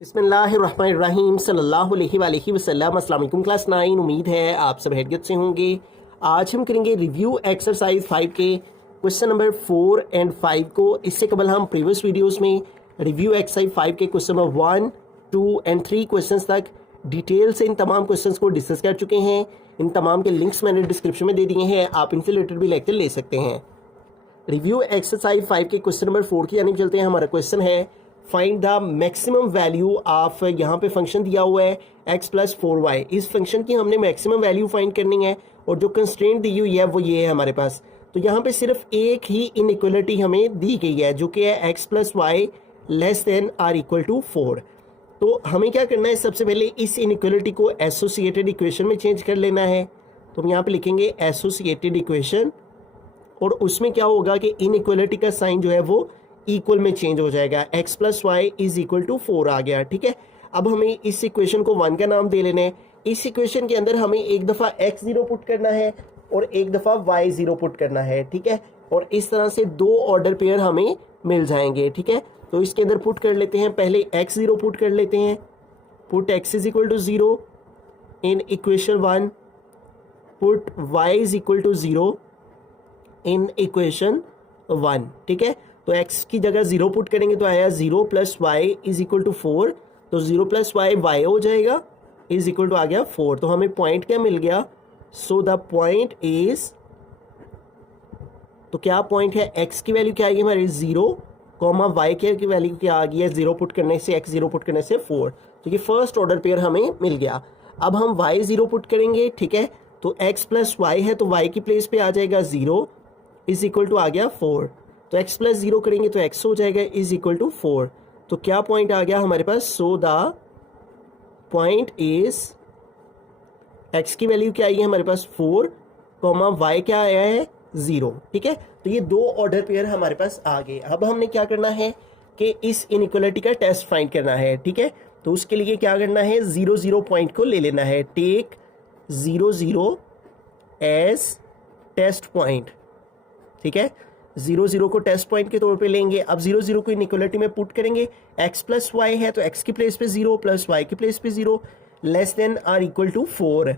बिस्मिल्लाहिर्रहमानिर्रहीम सल्लल्लाहु अलैहि वसल्लम। अस्सलाम वालेकुम क्लास 9। उम्मीद है आप सब खैरियत से होंगे। आज हम करेंगे रिव्यू एक्सरसाइज 5 के क्वेश्चन नंबर 4 एंड 5 को। इससे कबल हम प्रीवियस वीडियोस में रिव्यू एक्सरसाइज 5 के क्वेश्चन नंबर 1, 2 एंड 3 क्वेश्चंस तक डिटेल से इन तमाम क्वेश्चंस को डिस्कस कर चुके हैं। इन तमाम के लिंक्स मैंने डिस्क्रिप्शन में दे दिए हैं, आप इनसे रिलेटेड भी लेक्चर ले सकते हैं। रिव्यू एक्सरसाइज 5 के क्वेश्चन नंबर 4 की जानिब चलते हैं। हमारा क्वेश्चन है find the maximum value of, यहाँ पे फंक्शन दिया हुआ है x प्लस 4y। इस फंक्शन की हमने मैक्सिमम वैल्यू फाइंड करनी है और जो कंस्ट्रेंट दी हुई है वो ये है हमारे पास। तो यहाँ पे सिर्फ एक ही इनइक्वलिटी हमें दी गई है जो कि है x plus Y less than or equal to 4। तो हमें क्या करना है, सबसे पहले इस इनइक्वलिटी को एसोसिएटेड इक्वेशन में चेंज कर लेना है। तो हम यहाँ पे लिखेंगे एसोसिएटेड इक्वेशन और उसमें क्या होगा कि इनइक्वलिटी का साइन जो है वो इक्वल में चेंज हो जाएगा। x plus Y is equal to 4 आ गया, ठीक है। अब हमें इस इक्वेशन को 1 का नाम दे लेना है। इस इक्वेशन के अंदर हमें एक दफ़ा x0 पुट करना है और एक दफ़ा y0 पुट करना है, ठीक है। और इस तरह से दो ऑर्डर पेयर हमें मिल जाएंगे, ठीक है। तो इसके अंदर पुट कर लेते हैं, पहले x0 पुट कर लेते हैं। Put x is equal to 0 in equation 1, put y is equal to 0 in equation 1, ठीक है। तो x की जगह 0 पुट करेंगे तो आया 0 plus Y is equal to 4। तो 0 प्लस वाई वाई हो जाएगा इज इक्वल टू आ गया 4। तो हमें पॉइंट क्या मिल गया, सो द पॉइंट इज, तो क्या पॉइंट है, x की वैल्यू क्या आएगी हमारी 0, y की वैल्यू क्या आ गई है 0 पुट करने से, x0 पुट करने से 4। तो ये फर्स्ट ऑर्डर पेयर हमें मिल गया। अब हम y0 पुट करेंगे, ठीक है। तो x प्लस वाई है तो y की प्लेस पे आ जाएगा 0 इज इक्वल टू आ गया 4। तो x प्लस 0 करेंगे तो x हो जाएगा इज इक्वल टू 4। तो क्या पॉइंट आ गया हमारे पास, so the point is, x की वैल्यू क्या आई है हमारे पास 4, y क्या आया है 0, ठीक है। तो ये दो ऑर्डर पेयर हमारे पास आ गए। अब हमने क्या करना है कि इस इनइक्वलिटी का टेस्ट फाइंड करना है, ठीक है। तो उसके लिए क्या करना है, 0 0 पॉइंट को ले लेना है। टेक 0 0 एज टेस्ट पॉइंट, ठीक है। 0 0 को टेस्ट पॉइंट के तौर पे लेंगे। अब 0 0 को इनइक्वलिटी में पुट करेंगे। x प्लस वाई है तो x की प्लेस पे 0 प्लस वाई की प्लेस पे 0 less than or equal to 4।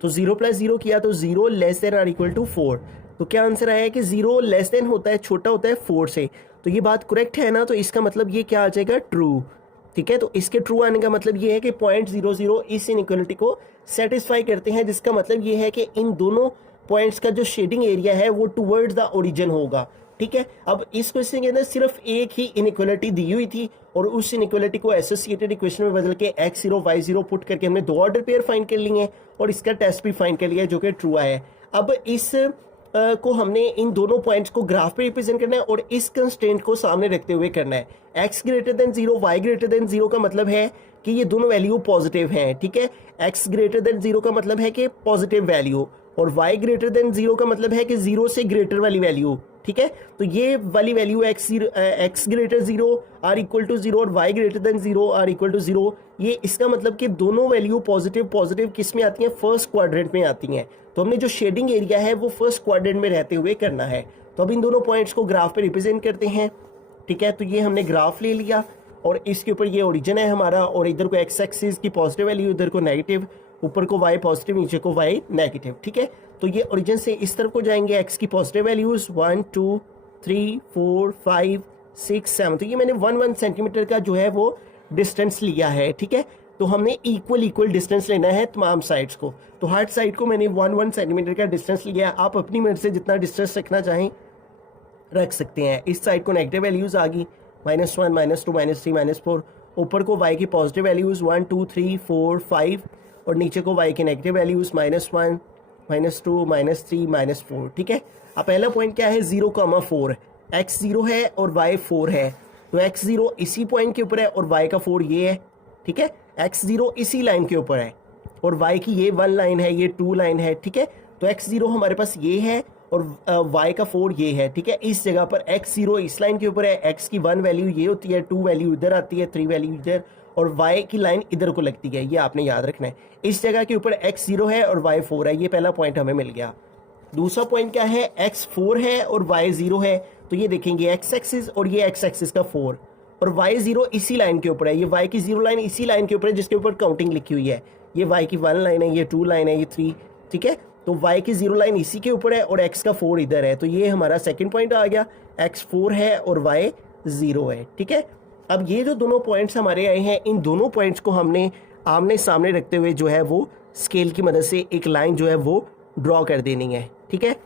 तो 0 प्लस 0 किया तो 0 less than or equal to 4। तो क्या आंसर आया कि 0 लेस देन होता है, छोटा होता है 4 से। तो ये बात करेक्ट है ना, तो इसका मतलब ये क्या आ जाएगा, ट्रू, ठीक है। तो इसके ट्रू आने का मतलब ये है कि पॉइंट 0 0 इस इनइक्वलिटी को सेटिस्फाई करते हैं, जिसका मतलब ये है कि इन दोनों पॉइंट्स का जो शेडिंग एरिया है वो टुवर्ड्स द ओरिजिन होगा, ठीक है। अब इस क्वेश्चन के अंदर सिर्फ एक ही इनइक्वलिटी दी हुई थी और उस इनइक्वलिटी को एसोसिएटेड इक्वेशन में बदल के x0 y0 पुट करके हमने दो ऑर्डर पेयर फाइंड कर लिए हैं और इसका टेस्ट भी फाइंड कर लिया है जो कि ट्रू आया है। अब इस को हमने इन दोनों पॉइंट्स को ग्राफ पे रिप्रेजेंट करना है और इस कंस्ट्रेंट को सामने रखते हुए करना है। x greater than 0 y greater than 0 का मतलब है कि ये दोनों वैल्यू पॉजिटिव हैं, ठीक है। x ग्रेटर देन 0 का मतलब है कि पॉजिटिव वैल्यू और y ग्रेटर देन 0 का मतलब है कि 0 से ग्रेटर वाली वैल्यू, ठीक है। तो ये वाली value x greater 0 are equal to 0 और y greater than 0 are equal to 0, ये इसका मतलब कि दोनों वैल्यू पॉजिटिव पॉजिटिव किस में आती हैं, फर्स्ट क्वाड्रेंट में आती हैं। तो हमने जो शेडिंग एरिया है वो फर्स्ट क्वाड्रेंट में रहते हुए करना है। तो अब इन दोनों पॉइंट्स को ग्राफ पे रिप्रेजेंट करते हैं, ठीक है। तो ये हमने ग्राफ ले लिया और इसके ऊपर ये ओरिजिन है हमारा और इधर को x एक्सिस की पॉजिटिव वैल्यू, इधर को नेगेटिव, ऊपर को y पॉजिटिव, नीचे को y नेगेटिव, ठीक है। तो ये ओरिजिन से इस तरफ को जाएंगे, x की पॉजिटिव वैल्यूज 1 2 3 4 5 6 7। तो ये मैंने 1 सेंटीमीटर का जो है वो डिस्टेंस लिया है, ठीक है। तो हमने इक्वल डिस्टेंस लेना है तमाम साइड्स को। तो हर साइड को मैंने 1 सेंटीमीटर का डिस्टेंस लिया है। आप अपनी मर्जी से जितना डिस्टेंस रखना चाहें रख सकते हैं। इस साइड को नेगेटिव वैल्यूज आ गई, -1 -2 -3 -4। ऊपर को y की पॉजिटिव वैल्यूज 1 2 3 4 5 और नीचे को y की नेगेटिव वैल्यूज -1 -2 -3 -4, ठीक है। अब पहला पॉइंट क्या है, 0 4, x 0 है और y 4 है। तो x 0 इसी पॉइंट के ऊपर है और y का 4 ये है, ठीक है। x 0 इसी लाइन के ऊपर है और y की ये 1 लाइन है, ये 2 लाइन है, ठीक है। तो x 0 हमारे पास ये है और y का 4 ये है, ठीक है। इस जगह पर x 0 इस लाइन के ऊपर है, x की 1 वैल्यू ये होती है, 2 वैल्यू इधर आती है, 3 वैल्यू इधर और y की लाइन इधर को लगती है, ये आपने याद रखना है। इस जगह के ऊपर x 0 है और y 4 है, ये पहला पॉइंट हमें मिल गया। दूसरा पॉइंट क्या है, x 4 है और y 0 है। तो ये देखेंगे x एक्सिस और ये x एक्सिस का 4 और y0 इसी लाइन के ऊपर है, ये y की 0 लाइन इसी लाइन के ऊपर है जिसके ऊपर काउंटिंग लिखी हुई है। ये y की 1 लाइन है, ये 2 लाइन है, ये 3, ठीक है। तो y की 0 लाइन इसी के ऊपर है और x का 4 इधर है, तो ये हमारा सेकंड पॉइंट आ गया, x 4 है और y 0 है, ठीक है। अब ये जो दोनों पॉइंट्स हमारे आए हैं, इन दोनों पॉइंट्स को हमने आमने सामने रखते हुए जो है वो स्केल की मदद से एक लाइन जो है वो ड्रॉ कर देनी है, ठीक है।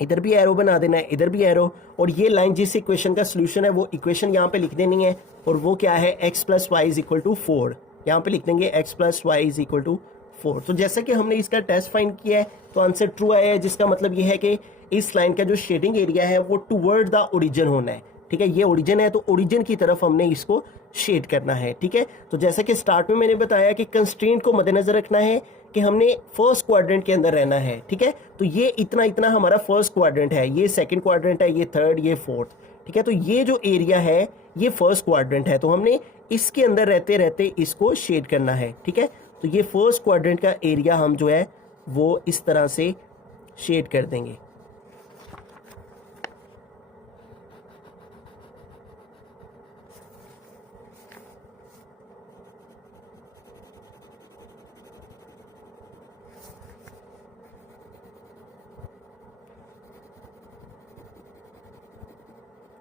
इधर भी एरो बना देना है, इधर भी एरो, और ये लाइन जिस इक्वेशन का सोल्यूशन है वो इक्वेशन यहाँ पे लिख देनी है, और वो क्या है, x plus Y is equal to 4, यहाँ पे लिख देंगे x plus Y is equal to 4। तो जैसा कि हमने इसका टेस्ट फाइंड किया है तो आंसर ट्रू आया है, जिसका मतलब ये है कि इस लाइन का जो शेडिंग एरिया है वो टुवर्ड द ओरिजिन होना है, ठीक है। ये ओरिजिन है तो ओरिजिन की तरफ हमने इसको शेड करना है, ठीक है। तो जैसा कि स्टार्ट में मैंने बताया कि कंस्ट्रेंट को मद्देनजर रखना है कि हमने फर्स्ट क्वाड्रेंट के अंदर रहना है, ठीक है। तो ये इतना इतना हमारा फर्स्ट क्वाड्रेंट है, ये सेकंड क्वाड्रेंट है, ये थर्ड, ये फोर्थ, ठीक है। तो ये जो एरिया है ये फर्स्ट क्वाड्रेंट है, तो हमने इसके अंदर रहते रहते इसको शेड करना है, ठीक है। तो ये फर्स्ट क्वाड्रेंट का एरिया हम जो है वो इस तरह से शेड कर देंगे।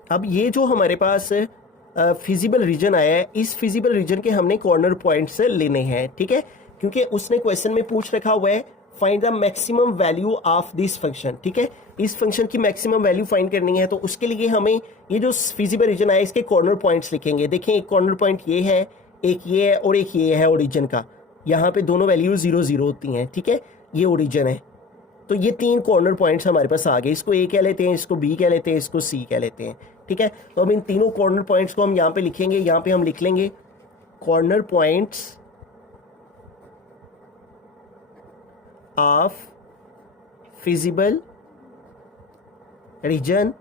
अब ये जो हमारे पास फिजिबल रीजन आया है, इस फिजिबल रीजन के हमने कॉर्नर पॉइंट्स लेने हैं, ठीक है। क्योंकि उसने क्वेश्चन में पूछ रखा हुआ है find the maximum value of this function, ठीक है। इस फंक्शन की मैक्सिमम वैल्यू फाइंड करनी है, तो उसके लिए हमें ये जो फिजिबल रीजन आया इसके कॉर्नर पॉइंट्स लिखेंगे। देखें, एक कॉर्नर पॉइंट ये है, एक ये है और एक ये है ओरिजिन का, यहाँ पे दोनों वैल्यू 0 0 होती हैं, ठीक है। ये ओरिजिन है, तो ये 3 कॉर्नर पॉइंट्स हमारे पास आ गए। इसको ए कह लेते हैं, इसको बी कह लेते हैं, इसको सी कह लेते हैं, ठीक है। तो अब इन तीनों कॉर्नर पॉइंट्स को हम यहाँ पे लिखेंगे, यहाँ पे हम लिख लेंगे corner points of feasible region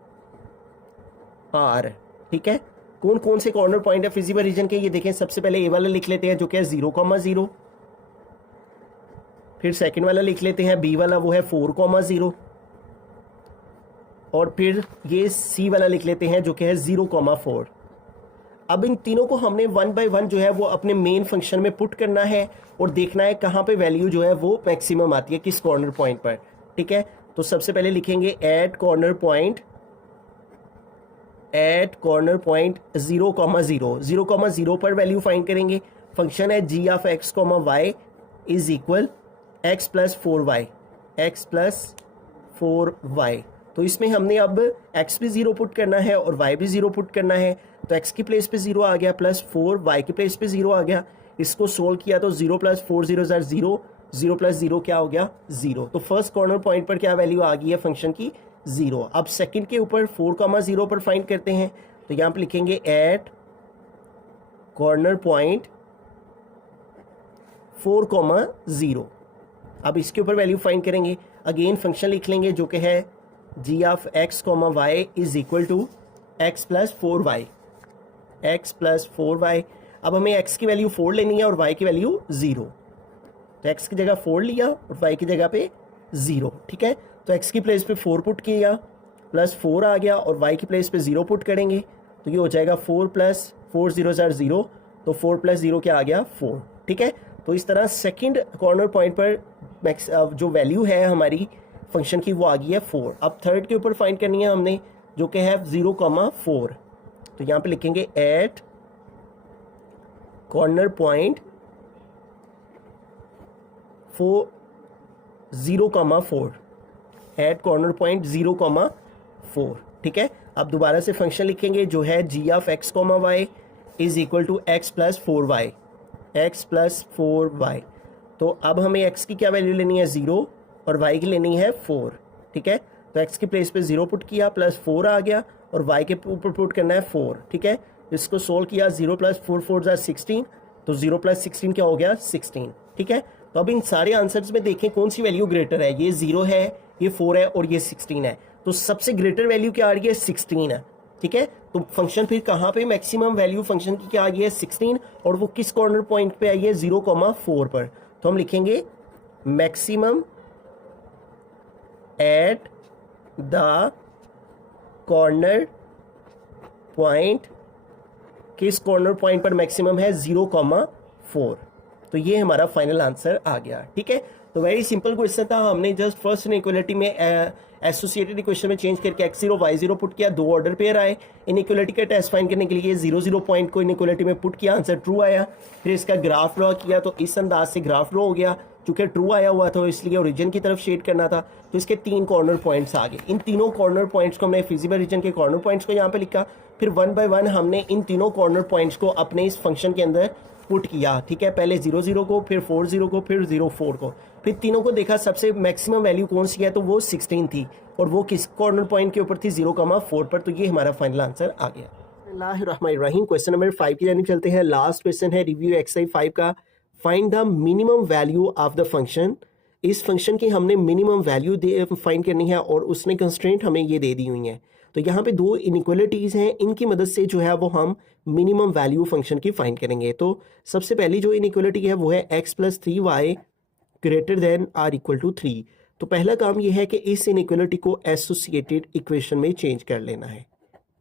are, ठीक है। कौन कौन से कॉर्नर पॉइंट है फिजिबल रीजन के, ये देखें। सबसे पहले ए वाला लिख लेते हैं जो कि है 0,0, फिर सेकंड वाला लिख लेते हैं बी वाला, वो है 4,0, और फिर ये सी वाला लिख लेते हैं जो कि है 0,4। अब इन तीनों को हमने 1 बाय 1 जो है वो अपने मेन फंक्शन में पुट करना है और देखना है कहाँ पे वैल्यू जो है वो मैक्सिमम आती है, किस कॉर्नर पॉइंट पर, ठीक है। तो सबसे पहले लिखेंगे एट कॉर्नर पॉइंट 0,0, 0,0 पर वैल्यू फाइंड करेंगे। फंक्शन है g of x, y is equal x plus 4y, x plus 4y। तो इसमें हमने अब x भी 0 पुट करना है और y भी 0 पुट करना है, तो x की प्लेस पे 0 आ गया, प्लस 4 y की प्लेस पे 0 आ गया। इसको सोल्व किया तो 0 प्लस 4 0 0, 0 प्लस 0 क्या हो गया, 0। तो फर्स्ट कॉर्नर पॉइंट पर क्या वैल्यू आ गई है फंक्शन की, 0। अब सेकंड के ऊपर 4,0 पर फाइंड करते हैं, तो यहाँ पे लिखेंगे एट कॉर्नर पॉइंट 4,0। अब इसके ऊपर वैल्यू फाइंड करेंगे, अगेन फंक्शन लिख लेंगे जो कि है g of x, y is equal to x plus 4y, x plus 4y। अब हमें x की वैल्यू 4 लेनी है और y की वैल्यू 0, तो x की जगह 4 लिया और y की जगह पे 0, ठीक है। तो x की प्लेस पे 4 पुट किया, प्लस 4 आ गया, और y की प्लेस पे 0 पुट करेंगे, तो ये हो जाएगा 4 प्लस 4 0 0, तो 4 प्लस 0 क्या आ गया, 4, ठीक है। तो इस तरह सेकंड कॉर्नर पॉइंट पर जो वैल्यू है हमारी फंक्शन की वो आ गई है 4। अब थर्ड के ऊपर फाइंड करनी है हमने जो कि है 0,4, तो यहाँ पे लिखेंगे at corner point 0,4, at corner point 0,4, ठीक है। अब दोबारा से फंक्शन लिखेंगे जो है g of x, y is equal to x plus 4y, x plus 4y। तो अब हमें x की क्या वैल्यू लेनी है, 0, और y की लेनी है 4, ठीक है। तो x की प्लेस पे 0 पुट किया, प्लस 4 आ गया, और y के ऊपर पुट करना है 4, ठीक है। इसको सोल्व किया, 0 प्लस 4 4 16, तो 0 प्लस 16 क्या हो गया, 16, ठीक है। तो अब इन सारे आंसर्स में देखें कौन सी वैल्यू ग्रेटर है, ये 0 है, ये 4 है और ये 16 है, तो सबसे ग्रेटर वैल्यू क्या आ रही है, 16 है, ठीक है। तो फंक्शन फिर कहाँ पे मैक्सिमम वैल्यू फंक्शन की क्या आ गई है, 16, और वो किस कॉर्नर पॉइंट पे आई है, 0,4 पर। तो हम लिखेंगे maximum at the corner point किस कॉर्नर पॉइंट पर मैक्सिमम है 0,4। तो ये हमारा फाइनल आंसर आ गया। ठीक है, तो वेरी सिंपल क्वेश्चन था। हमने जस्ट फर्स्ट इनइक्वालिटी में एसोसिएटेड इक्वेशन में चेंज करके x0 y0 पुट किया, दो ऑर्डर पेयर आए। इनइक्वालिटी का टेस्ट फाइंड करने के लिए 0 पॉइंट को इनइक्वालिटी में पुट किया, आंसर ट्रू आया। फिर इसका ग्राफ ड्रॉ किया, तो इस अंदाज से ग्राफ ड्रॉ हो गया। चूंकि ट्रू आया हुआ था इसलिए ओरिजिन की तरफ शेड करना था, तो इसके 3 कॉर्नर पॉइंट्स आ गए। इन तीनों कॉर्नर पॉइंट्स को हमने फिजिबल रीजन के कॉर्नर पॉइंट्स को यहाँ पे लिखा। फिर 1 बाय 1 हमने इन तीनों कॉर्नर पॉइंट्स को अपने इस फंक्शन के अंदर पुट किया। ठीक है, पहले 0 को, फिर 4 को, फिर 0 को, फिर तीनों को देखा सबसे मैक्सिमम वैल्यू कौन सी है, तो वो 16 थी और वो किस कॉर्नर पॉइंट के ऊपर थी 0,4 पर। तो ये हमारा फाइनल आंसर आ गया। बिस्मिल्लाहिर्रहमानिर्रहीम। क्वेश्चन नंबर 5 की जानिब चलते हैं। लास्ट क्वेश्चन है रिव्यू एक्सरसाइज 5 का। Find the minimum value of the function. इस फंक्शन की हमने मिनिमम वैल्यू फाइंड करनी है और उसने कंस्ट्रेंट हमें ये दे दी हुई है। तो यहाँ पे दो इनइक्वालिटीज़ हैं, इनकी मदद से जो है वो हम मिनिमम वैल्यू फंक्शन की फाइंड करेंगे। तो सबसे पहली जो इनइक्वालिटी है वो है x + 3y greater than or equal to 3। तो पहला काम ये है कि इस इनइक्वालिटी को एसोसिएटेड इक्वेशन में चेंज कर लेना है।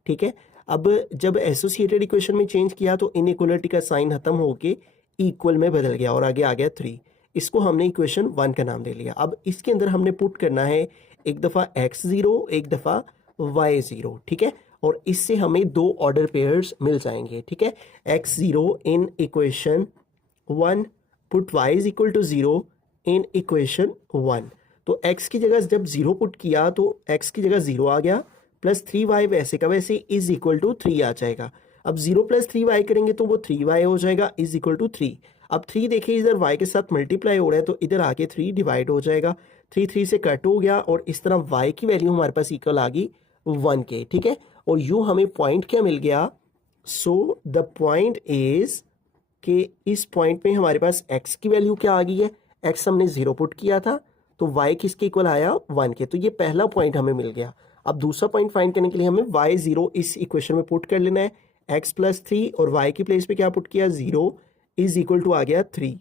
ठीक है, अब जब एसोसिएटेड इक्वेशन में चेंज किया तो इनइक्वालिटी का साइन खत्म होके इक्वल में बदल गया और आगे आ गया 3। इसको हमने इक्वेशन 1 का नाम दे लिया। अब इसके अंदर हमने पुट करना है एक दफ़ा x0, एक दफ़ा y0। ठीक है, और इससे हमें दो ऑर्डर पेयर्स मिल जाएंगे। ठीक है, x0 in equation 1, put y is equal to 0 in equation 1। तो x की जगह जब 0 पुट किया तो x की जगह 0 आ गया, प्लस 3y वैसे का वैसे इज इक्वल टू 3 आ जाएगा। अब 0 + 3y करेंगे तो वो 3y हो जाएगा इज इक्वल टू 3। अब 3 देखिए इधर y के साथ मल्टीप्लाई हो रहा है तो इधर आके 3 डिवाइड हो जाएगा, 3 से कट हो गया और इस तरह y की वैल्यू हमारे पास इक्वल आ गई 1 के। ठीक है, और यूं हमें पॉइंट क्या मिल गया। सो द पॉइंट इज कि इस पॉइंट में हमारे पास x की वैल्यू क्या आ गई है, x हमने 0 पुट किया था तो y किसके इक्वल आया 1 के। तो ये पहला पॉइंट हमें मिल गया। अब दूसरा पॉइंट फाइंड करने के लिए हमें y0 इस इक्वेशन में पुट कर लेना है। x + 3 और y की प्लेस पे क्या पुट किया 0 इज इक्वल टू आ गया 3।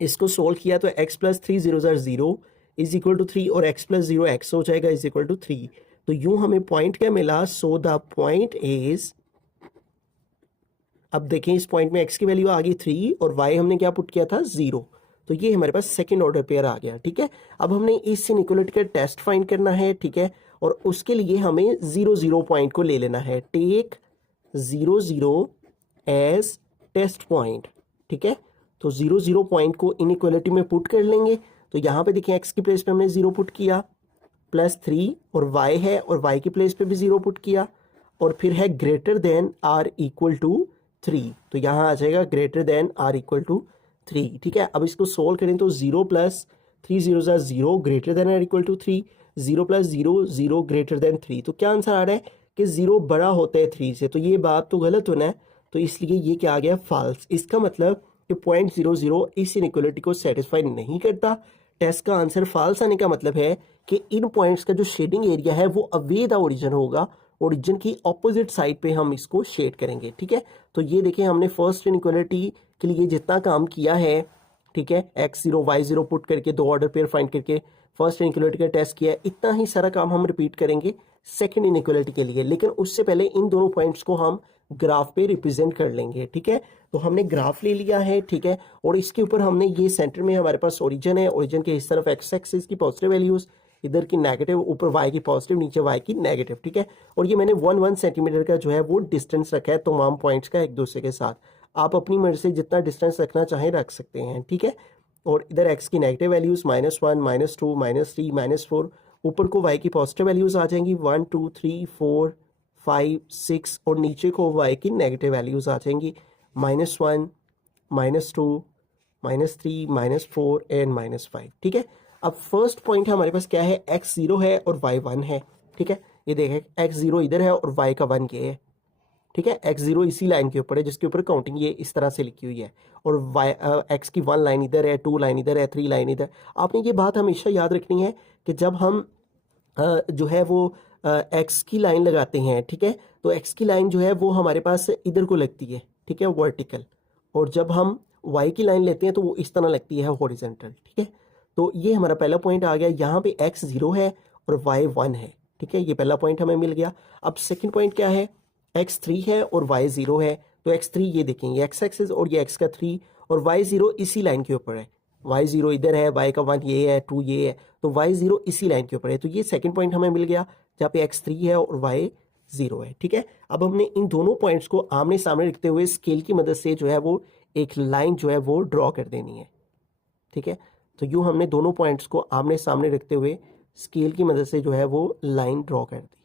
इसको सोल्व किया तो x + 3 0 0 इज इक्वल टू 3 और x + 0 x हो जाएगा इज इक्वल टू 3। तो यूं हमें पॉइंट क्या मिला। सो द पॉइंट इज, अब देखें इस पॉइंट में x की वैल्यू आ गई 3 और y हमने क्या पुट किया था 0। तो ये हमारे पास सेकंड ऑर्डर पेयर आ गया। ठीक है, अब हमने इस इनइक्वालिटी का टेस्ट फाइंड करना है। ठीक है, और उसके लिए हमें 0 पॉइंट को ले लेना है। Take 0 as test point. ठीक है, तो 0 पॉइंट को इनइक्वालिटी में पुट कर लेंगे। तो यहाँ पे देखिए x की प्लेस पे हमने 0 पुट किया, प्लस 3 और y है और y की प्लेस पे भी 0 पुट किया और फिर है greater than or equal to 3। तो यहाँ आ जाएगा greater than or equal to 3। ठीक है, अब इसको सोल्व करें तो 0 + 3 0 0 greater than or equal to 3, 0 + 0 0 greater than 3। तो क्या आंसर आ रहा है कि 0 बड़ा होता है 3 से। तो ये बात तो गलत होना है, तो इसलिए ये क्या आ गया फॉल्स। इसका मतलब कि पॉइंट 0 इस इनइक्वालिटी को सेटिस्फाई नहीं करता। टेस्ट का आंसर फॉल्स आने का मतलब है कि इन पॉइंट्स का जो शेडिंग एरिया है वो अवे द ओरिजिन होगा, ओरिजिन की ऑपोजिट साइड पे हम इसको शेड करेंगे। ठीक है, तो ये देखिए हमने फर्स्ट इनइक्वालिटी के लिए जितना काम किया है, ठीक है, x0 y0 पुट करके दो ऑर्डर पेयर फाइंड करके फर्स्ट इनइक्वालिटी का टेस्ट किया है, इतना ही सारा काम हम रिपीट करेंगे सेकंड इनइक्वालिटी के लिए। लेकिन उससे पहले इन दोनों पॉइंट्स को हम ग्राफ पे रिप्रेजेंट कर लेंगे। ठीक है, तो हमने ग्राफ ले लिया है। ठीक है, और इसके ऊपर हमने ये सेंटर में हमारे पास ओरिजिन है, ओरिजिन के इस तरफ एक्स एक्सिस की पॉजिटिव वैल्यूज, इधर की नेगेटिव, ऊपर y की पॉजिटिव, नीचे y की नेगेटिव। ठीक है, और ये मैंने 1 सेंटीमीटर का जो है वो डिस्टेंस रखा है तमाम पॉइंट्स का एक दूसरे के साथ। आप अपनी मर्जी से जितना डिस्टेंस रखना चाहें रख सकते हैं। ठीक है, और इधर x की नेगेटिव वैल्यूज -1 -2 -3 -4, ऊपर को y की पॉजिटिव वैल्यूज आ जाएंगी 1 2 3 4 5 6, और नीचे को y की नेगेटिव वैल्यूज आ जाएंगी -1 -2 -3 -4 एंड -5। ठीक है, अब फर्स्ट पॉइंट हमारे पास क्या है, x0 है और y 1 है। ठीक है, ये देखें x0 इधर है और y का 1 ये है। ठीक है, x0 इसी लाइन के ऊपर है जिसके ऊपर काउंटिंग ये इस तरह से लिखी हुई है, और x की 1 लाइन इधर है, 2 लाइन इधर है, 3 लाइन इधर। आपने ये बात हमेशा याद रखनी है कि जब हम जो है वो x की लाइन लगाते हैं, ठीक है, तो x की लाइन जो है वो हमारे पास इधर को लगती है, ठीक है, वर्टिकल, और जब हम y की लाइन लेते हैं तो वो इस तरह लगती है हॉरिजॉन्टल। ठीक है, तो ये हमारा पहला पॉइंट आ गया। यहाँ पे x 0 है और y 1 है। ठीक है, ये पहला पॉइंट हमें मिल गया। अब सेकंड पॉइंट क्या है, x 3 है और y 0 है। तो x3 ये देखेंगे x एक्सिस और ये x का 3 और y0 इसी लाइन के ऊपर है, y0 इधर है, y का 1 ये है, 2 ये है, तो y0 इसी लाइन के ऊपर है। तो ये सेकंड पॉइंट हमें मिल गया जहाँ पे x3 है और y0 है। ठीक है, अब हमने इन दोनों पॉइंट्स को आमने सामने रखते हुए स्केल की मदद से जो है वो एक लाइन जो है वो ड्रॉ कर देनी है। ठीक है, तो यूँ हमने दोनों पॉइंट्स को आमने सामने रखते हुए स्केल की मदद से जो है वो लाइन ड्रॉ कर दी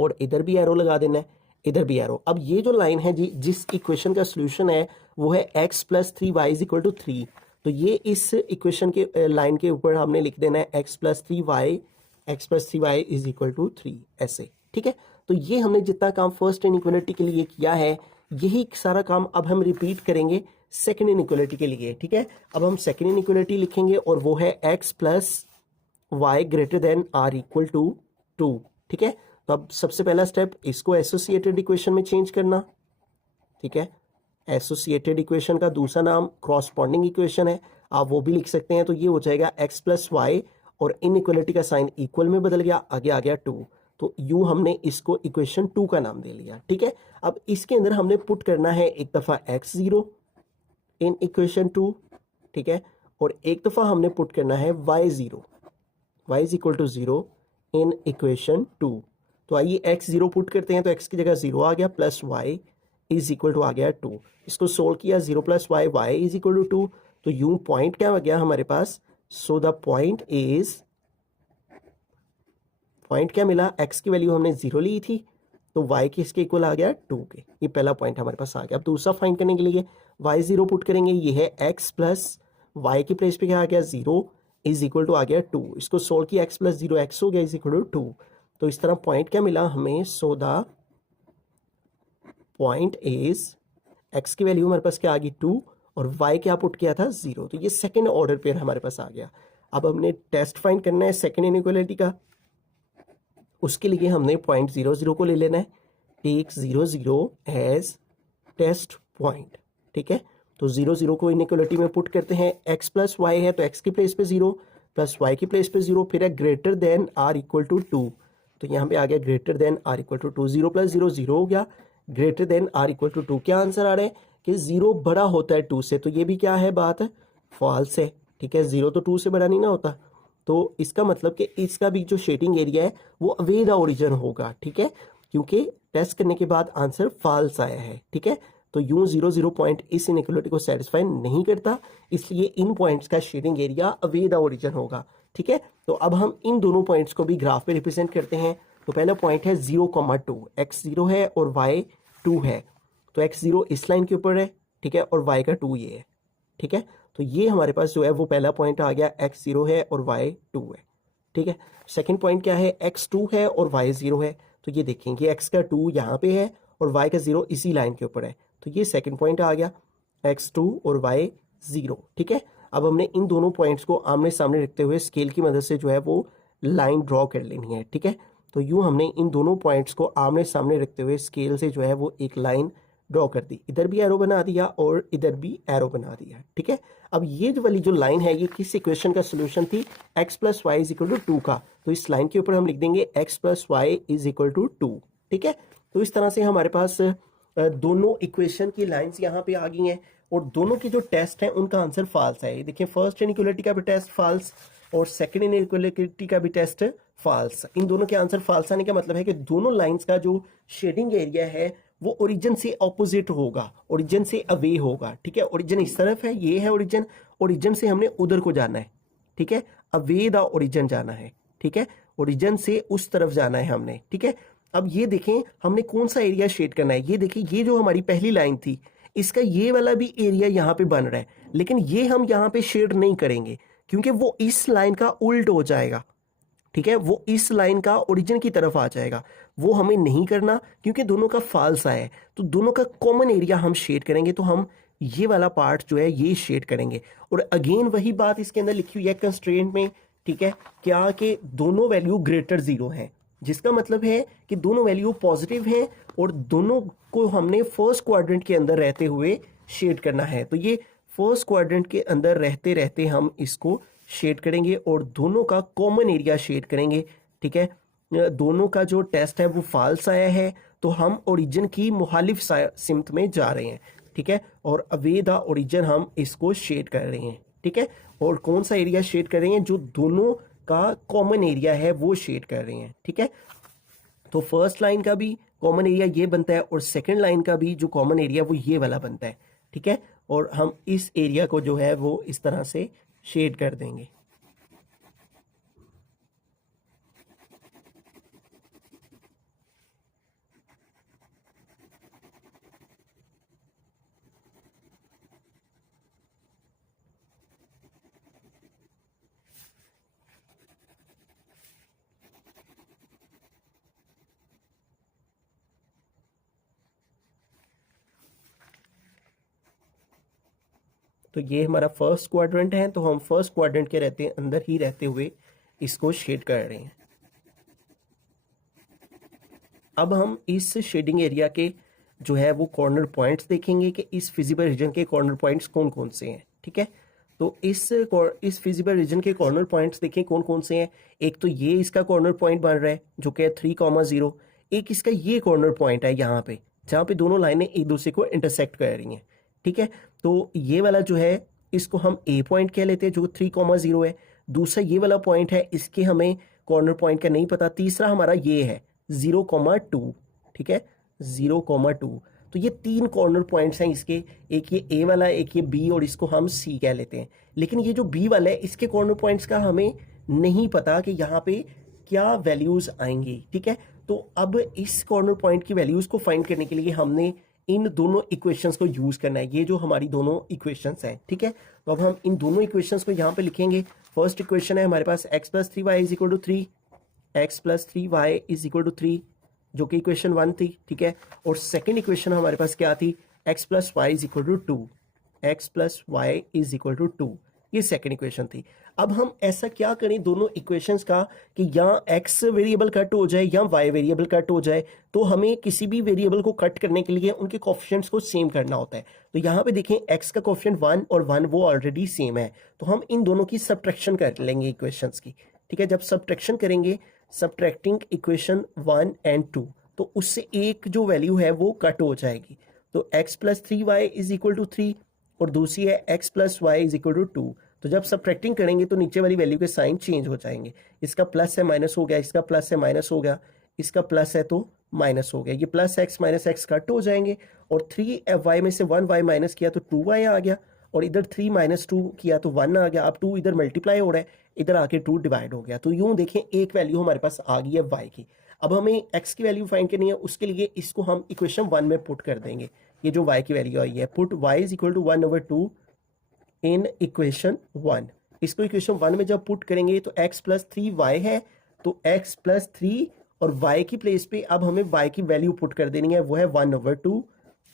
और इधर भी एरो लगा देना है, इधर भी एरो। अब ये जो लाइन है जी, जिस इक्वेशन का सोल्यूशन है वो है x plus 3y is equal to 3। तो ये इस इक्वेशन के लाइन के ऊपर हमने लिख देना है x plus 3y is equal to 3 ऐसे। ठीक है, तो ये हमने जितना काम फर्स्ट इनइक्वालिटी के लिए किया है यही सारा काम अब हम रिपीट करेंगे सेकेंड इनइक्वालिटी के लिए। ठीक है, अब हम सेकेंड इनइक्वालिटी लिखेंगे और वो है x plus y greater than or equal to 2। ठीक है, तो अब सबसे पहला स्टेप इसको एसोसिएटेड इक्वेशन में चेंज करना। ठीक है, एसोसिएटेड इक्वेशन का दूसरा नाम क्रॉसपॉन्डिंग इक्वेशन है, आप वो भी लिख सकते हैं। तो ये हो जाएगा x प्लस वाई और इनइक्वालिटी का साइन इक्वल में बदल गया, आगे आ गया 2। तो यूं हमने इसको इक्वेशन 2 का नाम दे लिया। ठीक है, अब इसके अंदर हमने पुट करना है एक दफ़ा x0 इन इक्वेशन 2। ठीक है, और एक दफ़ा हमने पुट करना है y0 y is equal to 0 in equation 2। तो आइए x0 पुट करते हैं, तो x की जगह 0 आ गया plus y is equal to आ गया 2। इसको सोल्व किया, 0 plus Y y is equal to 2। तो यूं पॉइंट क्या आ गया हमारे पास, सो द पॉइंट क्या मिला, x की वैल्यू हमने 0 ली थी तो y की इसके इक्वल आ गया 2 के। ये पहला पॉइंट हमारे पास आ गया। अब दूसरा फाइंड करने के लिए y0 पुट करेंगे, ये है x प्लस वाई की प्लेस पे क्या आ गया 0 इज इक्वल टू आ गया 2। इसको सोल्व किया, x प्लस 0 x हो गया इज इक्वल टू 2। तो इस तरह पॉइंट क्या मिला हमें, सो द पॉइंट इज x की वैल्यू हमारे पास क्या आ गई 2 और y क्या पुट किया था 0। तो ये सेकेंड ऑर्डर पेयर हमारे पास आ गया। अब हमने टेस्ट फाइंड करना है सेकेंड इनइक्वालिटी का, उसके लिए हमने पॉइंट 0 0 को ले लेना है, टेक 0 0 एज टेस्ट पॉइंट। ठीक है, तो 0 0 को इनइक्वालिटी में पुट करते हैं, x प्लस वाई है तो x की प्लेस पे 0 प्लस y की प्लेस पे 0, फिर है greater than or equal to 2। तो यहाँ पे आ गया greater than or equal to 2, 0 plus 0 0 हो गया, greater than or equal to 2। क्या आंसर आ रहा है कि 0 बड़ा होता है 2 से, तो ये भी क्या है बात है, फॉल्स है। ठीक है, 0 तो 2 से बड़ा नहीं ना होता, तो इसका मतलब कि इसका भी जो शेडिंग एरिया है वो अवे द ओरिजिन होगा। ठीक है, क्योंकि टेस्ट करने के बाद आंसर फॉल्स आया है। ठीक है, तो यूं 0 0 पॉइंट इस इनइक्वालिटी को सेटिस्फाई नहीं करता, इसलिए इन पॉइंट्स का shading area away the origin होगा। ठीक है, तो अब हम इन दोनों पॉइंट्स को भी ग्राफ पे रिप्रेजेंट करते हैं। तो पहला पॉइंट है 0,2, x0 है और y2 है, तो x0 इस लाइन के ऊपर है। ठीक है, और y का 2 ये है। ठीक है, तो ये हमारे पास जो है वो पहला पॉइंट आ गया, x0 है और y2 है। ठीक है, सेकंड पॉइंट क्या है, x2 है और y0 है। तो ये देखेंगे x का 2 यहाँ पे है और y का 0 इसी लाइन के ऊपर है, तो ये सेकंड पॉइंट आ गया x2 और y0। ठीक है, अब हमने इन दोनों पॉइंट्स को आमने सामने रखते हुए स्केल की मदद से जो है वो लाइन ड्रॉ कर लेनी है। ठीक है, तो यूँ हमने इन दोनों पॉइंट्स को आमने सामने रखते हुए स्केल से जो है वो एक लाइन ड्रॉ कर दी, इधर भी एरो बना दिया और इधर भी एरो बना दिया। ठीक है, अब ये जो वाली जो लाइन है ये किस इक्वेशन का सोल्यूशन थी, x plus Y is equal to 2 का। तो इस लाइन के ऊपर हम लिख देंगे x plus Y is equal to 2। ठीक है, तो इस तरह से हमारे पास दोनों इक्वेशन की लाइंस यहाँ पे आ गई हैं और दोनों के जो टेस्ट हैं उनका आंसर फॉल्स है। देखिए, फर्स्ट इनइक्वालिटी का भी टेस्ट फॉल्स और सेकंड इनइक्वालिटी का भी टेस्ट फॉल्स। इन दोनों के आंसर फॉल्स आने का मतलब है कि दोनों लाइंस का जो शेडिंग एरिया है वो ओरिजिन से ऑपोजिट होगा, ओरिजिन से अवे होगा। ठीक है, ओरिजिन इस तरफ है, ये है ओरिजिन, ओरिजिन से हमने उधर को जाना है। ठीक है, अवे द ओरिजिन जाना है। ठीक है, ओरिजिन से उस तरफ जाना है हमने। ठीक है, अब ये देखें हमने कौन सा एरिया शेड करना है। ये देखिए, ये जो हमारी पहली लाइन थी इसका ये वाला भी एरिया यहाँ पे बन रहा है, लेकिन ये हम यहाँ पे शेड नहीं करेंगे क्योंकि वो इस लाइन का उल्ट हो जाएगा। ठीक है, वो इस लाइन का ओरिजिन की तरफ आ जाएगा, वो हमें नहीं करना क्योंकि दोनों का फॉल्स आया है। तो दोनों का कॉमन एरिया हम शेड करेंगे, तो हम ये वाला पार्ट जो है ये शेड करेंगे। और अगेन वही बात इसके अंदर लिखी हुई है कंस्ट्रेंट में। ठीक है, क्या कि दोनों वैल्यू ग्रेटर 0 है, जिसका मतलब है कि दोनों वैल्यू पॉजिटिव हैं और दोनों को हमने फर्स्ट क्वाड्रेंट के अंदर रहते हुए शेड करना है। तो ये फर्स्ट क्वाड्रेंट के अंदर रहते रहते हम इसको शेड करेंगे और दोनों का कॉमन एरिया शेड करेंगे। ठीक है, दोनों का जो टेस्ट है वो फॉल्स आया है, तो हम ओरिजिन की मुखालिफ सिमत में जा रहे हैं, ठीक है। और अवे द ओरिजिन हम इसको शेड कर रहे हैं, ठीक है। और कौन सा एरिया शेड कर रहे हैं, जो दोनों का कॉमन एरिया है वो शेड कर रहे हैं, ठीक है। तो फर्स्ट लाइन का भी कॉमन एरिया ये बनता है और सेकंड लाइन का भी जो कॉमन एरिया वो ये वाला बनता है, ठीक है। और हम इस एरिया को जो है वो इस तरह से शेड कर देंगे। तो ये हमारा फर्स्ट क्वाड्रेंट है, तो हम फर्स्ट क्वाड्रेंट के रहते अंदर ही रहते हुए इसको शेड कर रहे हैं। अब हम इस शेडिंग एरिया के जो है वो कॉर्नर पॉइंट्स देखेंगे कि इस फिजिबल रीजन के कॉर्नर पॉइंट्स कौन कौन से हैं, ठीक है। तो इस फिजिबल रीजन के कॉर्नर पॉइंट्स देखें कौन कौन से हैं। एक तो ये इसका कॉर्नर पॉइंट बन रहा है जो कि 3,0। एक इसका ये कॉर्नर पॉइंट है यहाँ पे, जहाँ पे दोनों लाइनें एक दूसरे को इंटरसेक्ट कर रही हैं, ठीक है। तो ये वाला जो है इसको हम ए पॉइंट कह लेते हैं जो 3,0 है। दूसरा ये वाला पॉइंट है, इसके हमें कॉर्नर पॉइंट का नहीं पता। तीसरा हमारा ये है 0,2, ठीक है, 0,2। तो ये 3 कॉर्नर पॉइंट्स हैं इसके, एक ये ए वाला, एक ये बी और इसको हम सी कह लेते हैं। लेकिन ये जो बी वाला है इसके कॉर्नर पॉइंट्स का हमें नहीं पता कि यहाँ पे क्या वैल्यूज आएंगी, ठीक है। तो अब इस कॉर्नर पॉइंट की वैल्यूज को फाइंड करने के लिए हमने इन दोनों इक्वेशंस को यूज करना है। ये जो हमारी दोनों इक्वेशंस हैं, ठीक है। तो अब हम इन दोनों इक्वेशंस को यहाँ पे लिखेंगे। फर्स्ट इक्वेशन है हमारे पास x + 3y = 3, x + 3y = 3, जो कि इक्वेशन 1 थी, ठीक है। और सेकंड इक्वेशन हमारे पास क्या थी, x + y = 2, x + y = 2, ये सेकंड इक्वेशन थी। अब हम ऐसा क्या करें दोनों इक्वेशंस का कि या x वेरिएबल कट हो जाए या y वेरिएबल कट हो जाए। तो हमें किसी भी वेरिएबल को कट करने के लिए उनके कोफिशिएंट्स को सेम करना होता है। तो यहाँ पे देखें x का कोफिशिएंट 1 और 1 वो ऑलरेडी सेम है, तो हम इन दोनों की सब्ट्रैक्शन कर लेंगे इक्वेशंस की, ठीक है। जब सब्ट्रैक्शन करेंगे, सब्ट्रैक्टिंग इक्वेशन 1 और 2, तो उससे एक जो वैल्यू है वो कट हो जाएगी। तो x + 3y = 3 और दूसरी है x + y = 2। तो जब सब्ट्रैक्टिंग करेंगे तो नीचे वाली वैल्यू के साइन चेंज हो जाएंगे। इसका प्लस है माइनस हो गया, इसका प्लस है माइनस हो गया, इसका प्लस है तो माइनस हो गया। ये plus x minus x cut हो जाएंगे और 3y में से 1y माइनस किया तो 2y आ गया और इधर 3 - 2 किया तो 1 आ गया। अब 2 इधर मल्टीप्लाई हो रहा है, इधर आके 2 डिवाइड हो गया। तो यूं देखें एक वैल्यू हमारे पास आ गई है y की। अब हमें x की वैल्यू फाइंड करनी है, उसके लिए इसको हम इक्वेशन 1 में पुट कर देंगे। ये जो y की वैल्यू आई है, पुट y = 1/2 इन इक्वेशन 1। इसको इक्वेशन 1 में जब पुट करेंगे तो x + 3y है, तो x + 3 और y की प्लेस पे अब हमें y की वैल्यू पुट कर देनी है, वो है 1/2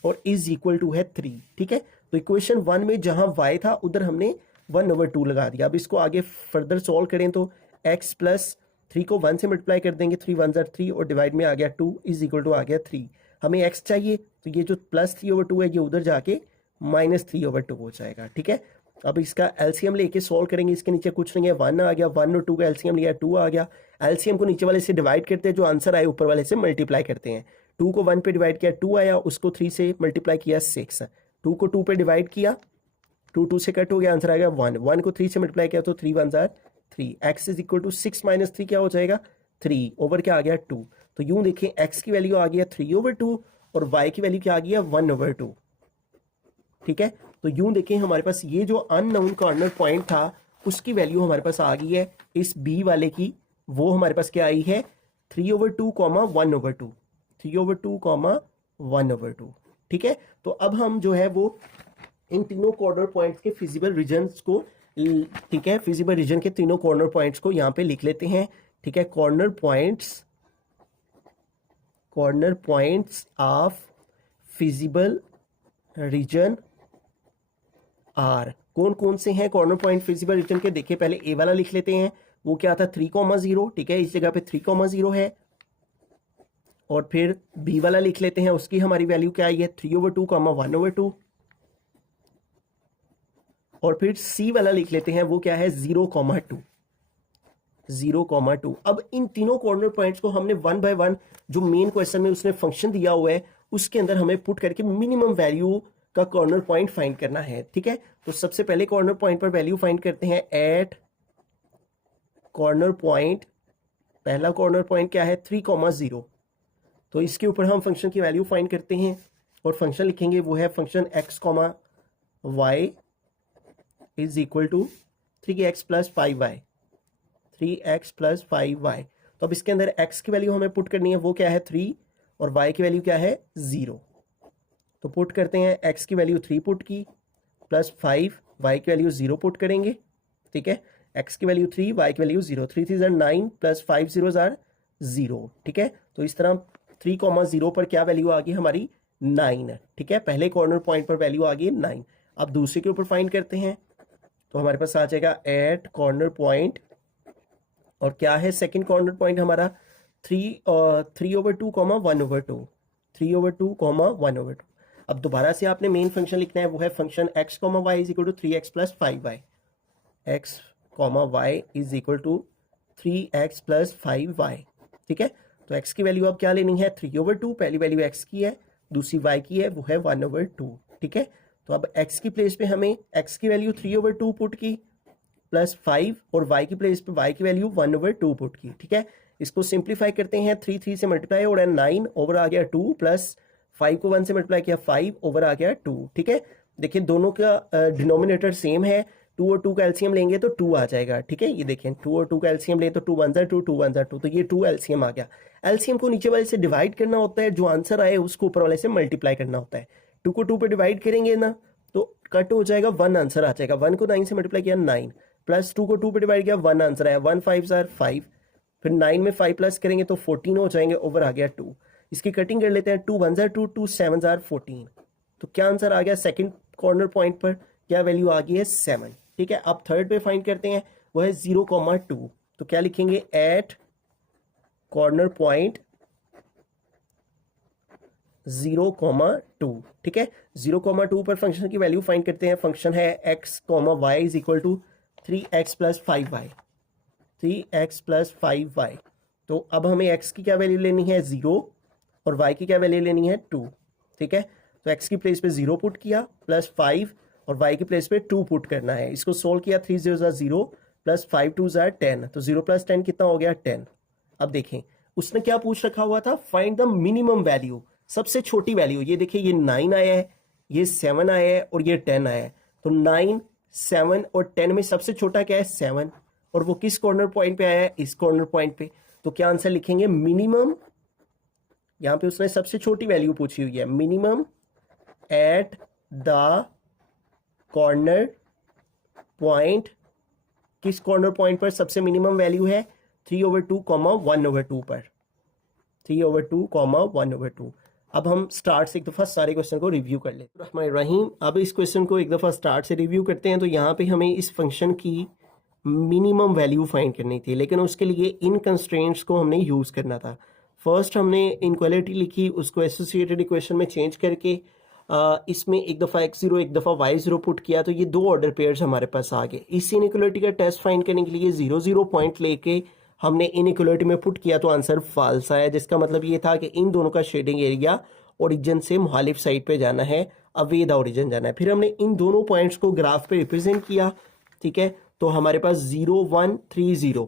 और = है 3, ठीक है। तो इक्वेशन 1 में जहां y था उधर हमने 1/2 लगा दिया। अब इसको आगे फर्दर सॉल्व करें तो x + 3 को 1 से मल्टीप्लाई कर देंगे, 3 × 1 = 3 और डिवाइड में आ गया 2 = आ गया 3। हमें x चाहिए, तो ये जो +3/2 है ये उधर जाके -3/2 हो जाएगा, ठीक है। अब इसका एलसीएम लेके सॉल्व करेंगे, इसके नीचे कुछ नहीं है, 1 आ गया, 1 और 2 का एलसीएम लिया 2 आ गया। एलसीएम को नीचे वाले से डिवाइड करते हैं, जो आंसर आए ऊपर वाले से मल्टीप्लाई करते हैं। 2 को 1 पे डिवाइड किया 2 आया, उसको 3 से मल्टीप्लाई किया 6, 2 को 2 पे डिवाइड किया 2 2 से कट हो गया, आंसर आ गया 1, 1 को 3 से मल्टीप्लाई किया तो 3 × 1 = 3। x = 6 - 3 क्या हो जाएगा 3 ओवर क्या आ गया 2। तो यूं देखें x की वैल्यू आ गई है 3/2 और y की वैल्यू क्या आ गई है 1/2, ठीक है। तो यूं देखें हमारे पास ये जो अननोन कॉर्नर पॉइंट था उसकी वैल्यू हमारे पास आ गई है इस बी वाले की, वो हमारे पास क्या आई है 3/2, 1/2, 3/2, 1/2, ठीक है। तो अब हम जो है वो इन तीनों कॉर्नर पॉइंट्स के फिजिबल रीजन्स को, ठीक है, फिजिबल रीजन के तीनों कॉर्नर पॉइंट्स को यहाँ पे लिख लेते हैं, ठीक है। Corner points of feasible region are, कौन कौन से हैं कॉर्नर पॉइंट फिजिबल रीजन के, देखिए पहले ए वाला लिख लेते हैं, वो क्या था 3,0, ठीक है, इस जगह पे 3,0 है। और फिर बी वाला लिख लेते हैं, उसकी हमारी वैल्यू क्या आई है 3/2, 1/2। और फिर सी वाला लिख लेते हैं, वो क्या है 0,2, 0,2। अब इन तीनों कॉर्नर पॉइंट्स को हमने वन बाय वन, जो मेन क्वेश्चन में उसने फंक्शन दिया हुआ है उसके अंदर हमें पुट करके मिनिमम वैल्यू का कॉर्नर पॉइंट फाइंड करना है, ठीक है। तो सबसे पहले कॉर्नर पॉइंट पर वैल्यू फाइंड करते हैं एट कॉर्नर पॉइंट। पहला कॉर्नर पॉइंट क्या है 3,0। तो इसके ऊपर हम फंक्शन की वैल्यू फाइंड करते हैं और फंक्शन लिखेंगे, वो है function x, y is equal to 3x plus 5y, 3x plus 5y। तो अब इसके अंदर x की वैल्यू हमें पुट करनी है, वो क्या है 3 और y की वैल्यू क्या है 0। तो पुट करते हैं, x की वैल्यू 3 पुट की प्लस 5, y की वैल्यू 0 पुट करेंगे, ठीक है। x की वैल्यू 3, y की वैल्यू 0, 3 3 9 प्लस 5 0 0, ठीक है। तो इस तरह 3,0 पर क्या वैल्यू आ गई हमारी 9, ठीक है। पहले कॉर्नर पॉइंट पर वैल्यू आ गई 9। अब दूसरे के ऊपर फाइंड करते हैं, तो हमारे पास आ जाएगा एट कॉर्नर पॉइंट, और क्या है सेकंड कॉर्नर पॉइंट हमारा 3/2, 1/2, 3/2, 1/2। अब दोबारा से आपने मेन फंक्शन लिखना है, वो है function x, y is equal to 3x plus 5y, x, y is equal to 3x plus 5y, ठीक है। तो x की वैल्यू अब क्या लेनी है 3/2, पहली वैल्यू x की है, दूसरी y की है, वो है 1/2, ठीक है। तो अब x की प्लेस पे हमें x की वैल्यू 3/2 पुट की प्लस 5, और y की प्लेस पे y की वैल्यू 1/2 पुट की, ठीक है। इसको सिंप्लीफाई करते हैं, 3 3 से मल्टीप्लाई और 9 ओवर आ गया 2, प्लस 5 को 1 से मल्टीप्लाई किया 5 ओवर आ गया 2, ठीक है। देखिए दोनों का डिनोमिनेटर सेम है, 2 और 2 का एलसीएम लेंगे तो 2 आ जाएगा, ठीक है। ये देखें 2 और 2 का एलसीएम ले तो 2 1 2, 2 1 2, तो ये 2 एलसीएम आ गया। एलसीएम को नीचे वाले से डिवाइड करना होता है, जो आंसर आए उसको ऊपर वाले से मल्टीप्लाई करना होता है। 2 को 2 पे डिवाइड करेंगे ना तो कट हो जाएगा, 1 आंसर आ जाएगा। 1 को 9 से मल्टीप्लाई किया 9, प्लस 2 को 2 पे डिवाइड किया 1 आंसर आया, 1 5 5, फिर 9 में 5 प्लस करेंगे तो 14 हो जाएंगे, ओवर आ गया 2। इसकी कटिंग कर लेते हैं, 2 1 2, 2 7 14। तो क्या आंसर आ गया सेकंड कॉर्नर पॉइंट पर, क्या वैल्यू आ गई है 7, ठीक है। अब थर्ड पे फाइंड करते हैं, वो है 0,2। तो क्या लिखेंगे एट कॉर्नर पॉइंट 0,2, ठीक है। 0,2 पर फंक्शन की वैल्यू फाइंड करते हैं, फंक्शन है x, y is equal to 3x plus 5y, 3x plus 5y। तो अब हमें x की क्या वैल्यू लेनी है 0 और y की क्या वैल्यू लेनी है 2, ठीक है। तो x की प्लेस पे 0 पुट किया प्लस 5, और y की प्लेस पे 2 पुट करना है। इसको सोल्व किया, 3 0 0 प्लस 5 2 10, तो 0 प्लस 10 कितना हो गया 10। अब देखें उसने क्या पूछ रखा हुआ था, फाइंड द मिनिमम वैल्यू, सबसे छोटी वैल्यू। ये देखिए ये 9 आया है, ये 7 आया है और ये 10 आया है। तो 9 7 और 10 में सबसे छोटा क्या है 7, और वो किस कॉर्नर पॉइंट पे आया है इस कॉर्नर पॉइंट पे। तो क्या आंसर लिखेंगे मिनिमम, यहां पे उसने सबसे छोटी वैल्यू पूछी हुई है, minimum at the corner point. किस कॉर्नर पॉइंट पर सबसे मिनिमम वैल्यू है 3/2, 1/2 पर, 3/2, 1/2। अब हम स्टार्ट से एक दफ़ा सारे क्वेश्चन को रिव्यू कर लेते हैं रहीम। अब इस क्वेश्चन को एक दफ़ा स्टार्ट से रिव्यू करते हैं। तो यहाँ पे हमें इस फंक्शन की मिनिमम वैल्यू फाइंड करनी थी, लेकिन उसके लिए इन कंस्ट्रेंट्स को हमने यूज़ करना था। फर्स्ट हमने इनक्वालिटी लिखी, उसको एसोसिएटेड इक्वेशन में चेंज करके इसमें एक दफ़ा x0 एक दफ़ा y0 पुट किया, तो ये 2 ऑर्डर पेयर्स हमारे पास आ गए। इस इनइक्वालिटी का टेस्ट फाइंड करने के लिए 0 0 पॉइंट लेके हमने इनइक्वालिटी में पुट किया, तो आंसर फाल्स आया, जिसका मतलब ये था कि इन दोनों का शेडिंग एरिया ओरिजिन से मुखालिफ साइड पे जाना है, अवे द ओरिजिन जाना है। फिर हमने इन दोनों पॉइंट्स को ग्राफ पे रिप्रेजेंट किया, ठीक है। तो हमारे पास 0 1 3 0,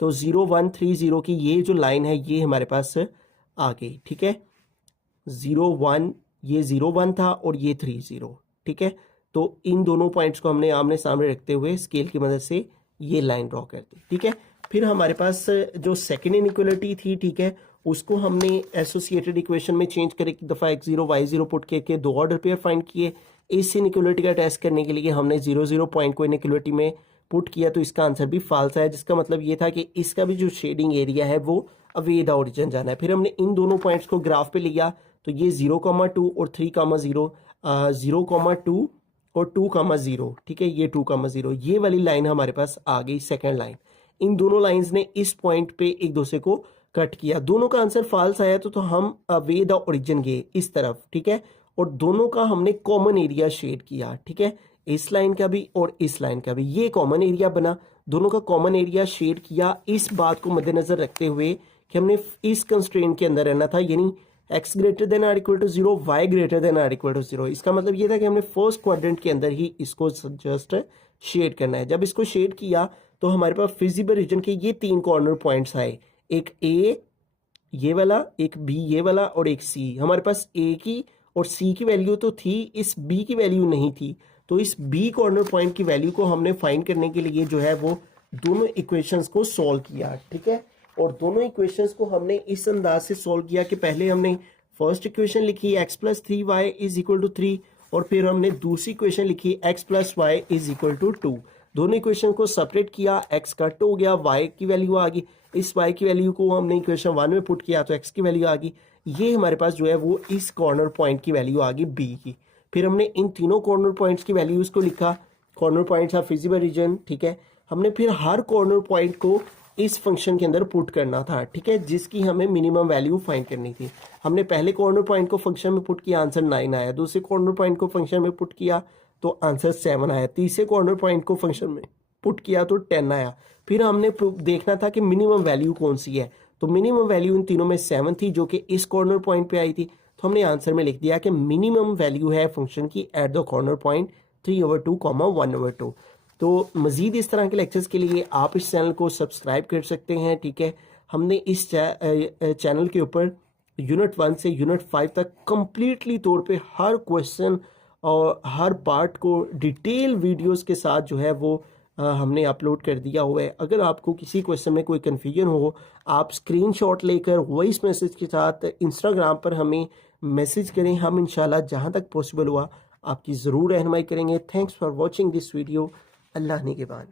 तो 0 1 3 0 की ये जो लाइन है ये हमारे पास आ गई, ठीक है। 0 1, ये 0 1 था और ये 3 0, ठीक है। तो इन दोनों पॉइंट्स को हमने आमने सामने रखते हुए स्केल की मदद से ये लाइन ड्रॉ कर दी, ठीक है। फिर हमारे पास जो सेकेंड इनइक्वालिटी थी, ठीक है, उसको हमने एसोसिएटेड इक्वेशन में चेंज करके एक दफ़ा x0 y0 पुट करके 2 ऑर्डर पेयर फाइंड किए। इस इनइक्वालिटी का टेस्ट करने के लिए हमने 0 0 पॉइंट को इनइक्वालिटी में पुट किया, तो इसका आंसर भी फाल्स आया, जिसका मतलब ये था कि इसका भी जो शेडिंग एरिया है वो अवे द ओरिजिन जाना है। फिर हमने इन दोनों पॉइंट्स को ग्राफ पे लिया, तो ये 0,2 और 3,0, 0,2 और 2,0, ठीक है, ये 2,0, ये वाली लाइन हमारे पास आ गई सेकेंड लाइन। इन दोनों लाइंस ने इस पॉइंट पे एक दूसरे को कट किया, दोनों का आंसर फाल्स आया, तो हम अवे द ओरिजिन गए इस तरफ, ठीक है। और दोनों का हमने कॉमन एरिया शेड किया, ठीक है, इस लाइन का भी और इस लाइन का भी, ये कॉमन एरिया बना, दोनों का कॉमन एरिया शेड किया, इस बात को मद्देनजर रखते हुए कि हमने इस कंस्ट्रेंट के अंदर रहना था, यानी x greater than or equal to 0, y greater than or equal to 0। इसका मतलब ये था कि हमने फर्स्ट क्वाड्रेंट के अंदर ही इसको जस्ट शेड करना है। जब इसको शेड किया तो हमारे पास फिजिबल रीजन के ये 3 कॉर्नर पॉइंट्स आए, एक A ये वाला, एक B ये वाला और एक C। हमारे पास A की और C की वैल्यू तो थी, इस B की वैल्यू नहीं थी, तो इस B कॉर्नर पॉइंट की वैल्यू को हमने फाइंड करने के लिए जो है वो दोनों इक्वेशंस को सॉल्व किया, ठीक है। और दोनों इक्वेशंस को हमने इस अंदाज से सॉल्व किया कि पहले हमने फर्स्ट इक्वेशन लिखी x plus 3y is equal to 3, और फिर हमने दूसरी इक्वेशन लिखी x plus Y is equal to 2। दोनों इक्वेशन को सेपरेट किया, x कट हो गया, y की वैल्यू आ गई, इस y की वैल्यू को हमने इक्वेशन 1 में पुट किया तो x की वैल्यू आ गई। ये हमारे पास जो है वो इस कॉर्नर पॉइंट की वैल्यू आ गई b की। फिर हमने इन तीनों कॉर्नर पॉइंट्स की वैल्यूज को लिखा, corner points of feasible reason, ठीक है। हमने फिर हर कॉर्नर पॉइंट को इस फंक्शन के अंदर पुट करना था, ठीक है, जिसकी हमें मिनिमम वैल्यू फाइंड करनी थी। हमने पहले कॉर्नर पॉइंट को फंक्शन में पुट किया, आंसर 9 आया। दूसरे कॉर्नर पॉइंट को फंक्शन में पुट किया तो आंसर 7 आया। तीसरे कॉर्नर पॉइंट को फंक्शन में पुट किया तो 10 आया। फिर हमने देखना था कि मिनिमम वैल्यू कौन सी है, तो मिनिमम वैल्यू इन तीनों में 7 थी जो कि इस कॉर्नर पॉइंट पे आई थी, तो हमने आंसर में लिख दिया कि मिनिमम वैल्यू है फंक्शन की एट द कॉर्नर पॉइंट 3/2, 1/2। तो मज़ीद इस तरह के लेक्चर्स के लिए आप इस चैनल को सब्सक्राइब कर सकते हैं, ठीक है। हमने इस चैनल के ऊपर यूनिट 1 से यूनिट 5 तक कंप्लीटली तौर पे हर क्वेश्चन और हर पार्ट को डिटेल वीडियोस के साथ जो है वो हमने अपलोड कर दिया हुआ है। अगर आपको किसी क्वेश्चन में कोई कन्फ्यूजन हो, आप स्क्रीनशॉट लेकर वॉइस मैसेज के साथ इंस्टाग्राम पर हमें मैसेज करें, हम इंशाल्लाह जहां तक पॉसिबल हुआ आपकी ज़रूर रहनुमाई करेंगे। Thanks for watching this video. Allah ने के बाद।